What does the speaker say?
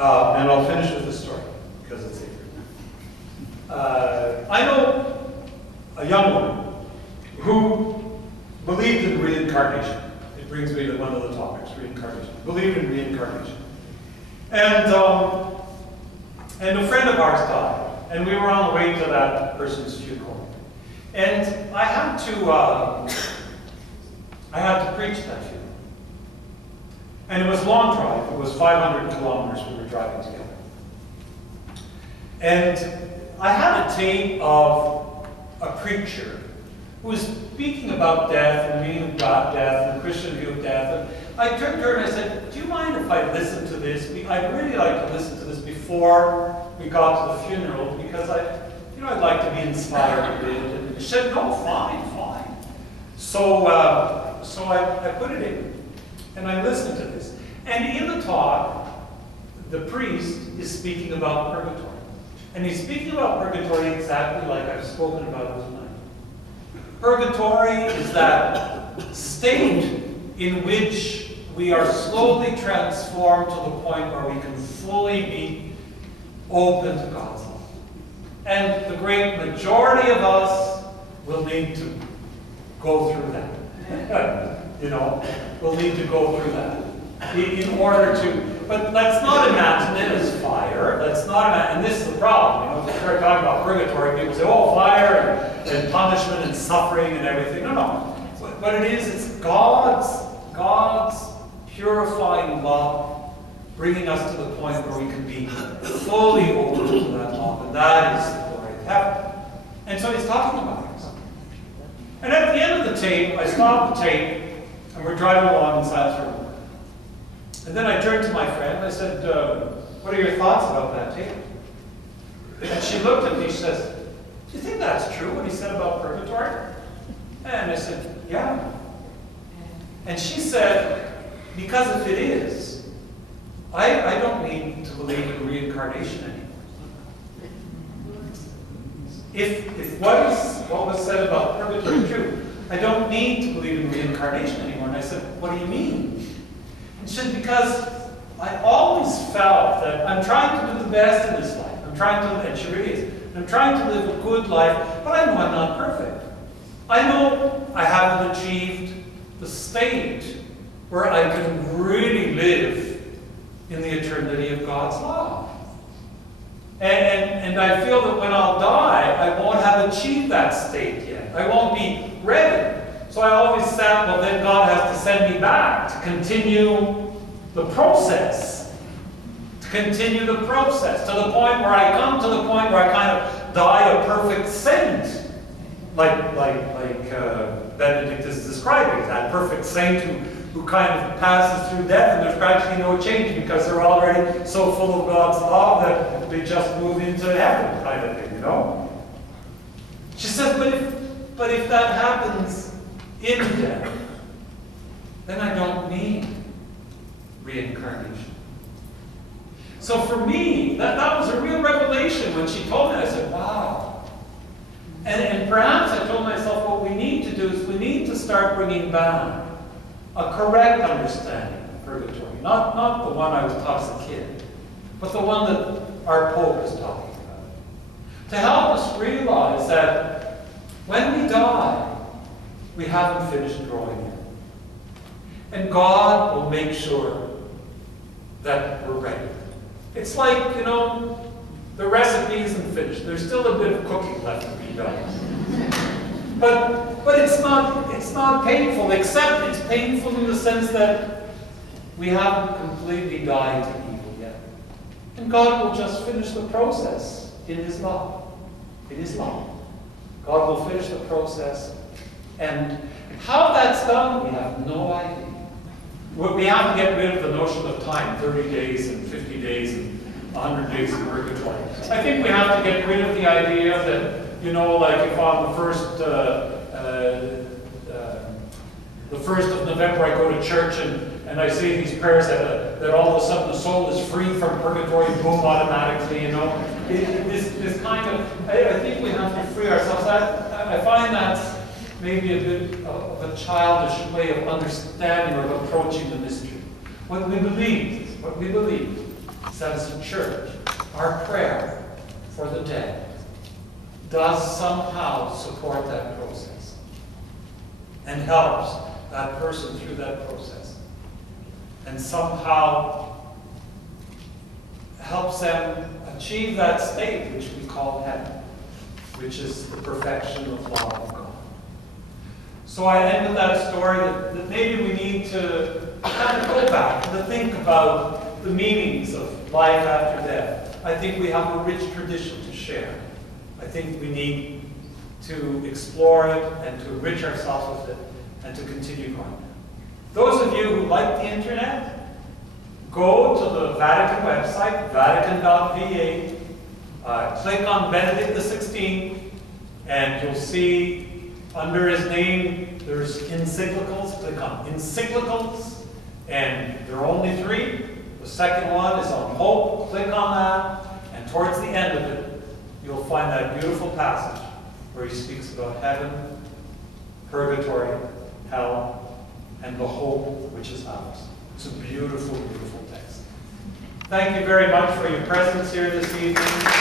And I'll finish with the story, because it's here. I know a young woman who believed in reincarnation. It brings me to one of the topics, reincarnation. Believed in reincarnation. And a friend of ours died, and we were on the way to that person's funeral. And I had to preach that funeral. And it was a long drive. It was 500 kilometers we were driving together. And I had a tape of a preacher who was speaking about death and meaning about death and the Christian view of death. And I turned to her and I said, do you mind if I listen to this? I'd really like to listen to this before we got to the funeral, because I'd like to be inspired a bit. And she said, no, fine. So I put it in, and I listened to this. And in the talk, the priest is speaking about purgatory. And he's speaking about purgatory exactly like I've spoken about it tonight. Purgatory is that state in which we are slowly transformed to the point where we can fully be open to God's love. And the great majority of us will need to go through that. We'll need to go through that in order to. But let's not imagine it as fire. Let's not imagine, and this is the problem. If we start talking about purgatory, people say, oh, fire and punishment and suffering and everything. No. What it is, it's God's purifying love, bringing us to the point where we can be fully open to that love, and that is the glory of heaven. And so he's talking about it. And at the end of the tape, I stopped the tape, and we're driving along in silence. And then I turned to my friend and I said, what are your thoughts about that tape? And she looked at me, she says, do you think that's true, what he said about purgatory? And I said, yeah. And she said, because if it is, I don't need to believe in reincarnation anymore. If what was said about purgatory is true, I don't need to believe in reincarnation anymore. And I said, what do you mean? And she said, because I always felt that I'm trying to do the best in this life. And she really is. I'm trying to live a good life, but I know I'm not perfect. I know I haven't achieved the state where I can really live in the eternity of God's love. And I feel that when I'll die, I won't have achieved that state yet. I won't be ready. So I always said, well, then God has to send me back to continue the process. To continue the process to the point where I come to the point where I kind of die a perfect saint. Like Benedict is describing, that perfect saint who kind of passes through death and there's practically no change because they're already so full of God's love that they just move into heaven, kind of thing, She says, but if that happens in death, then I don't need reincarnation. So for me, that was a real revelation when she told me. I said, wow. And perhaps I told myself what we need to do is we need to start bringing back a correct understanding of purgatory. Not the one I was taught as a kid, but the one that our Pope is talking about. To help us realize that when we die, we haven't finished growing yet. And God will make sure that we're ready. It's like, the recipe isn't finished. There's still a bit of cooking left to be done. But it's not painful, except it's painful in the sense that we haven't completely died to evil yet. And God will just finish the process in His love. In His love. God will finish the process. And how that's done, we have no idea. We have to get rid of the notion of time, 30 days and 50 days and 100 days in purgatory. I think we have to get rid of the idea that, like if on the 1st of November I go to church and I say these prayers that all of a sudden the soul is free from purgatory, boom, automatically, This kind of, I think we have to free ourselves. I find that's maybe a bit of a childish way of understanding or of approaching the mystery. What we believe that as a church, our prayer for the dead does somehow support that process and helps that person through that process and somehow helps them achieve that state which we call heaven, which is the perfection of love of God. So I end with that story that maybe we need to kind of go back and to think about the meanings of life after death. I think we have a rich tradition to share. I think we need to explore it and to enrich ourselves with it and to continue going. Those of you who like the internet, go to the Vatican website, vatican.va, click on Benedict XVI, and you'll see under his name there's encyclicals. Click on encyclicals, and there are only 3. The second one is on hope. Click on that, and towards the end of it, you'll find that beautiful passage where he speaks about heaven, purgatory, hell, and the hope which is ours. It's a beautiful, beautiful text. Thank you very much for your presence here this evening.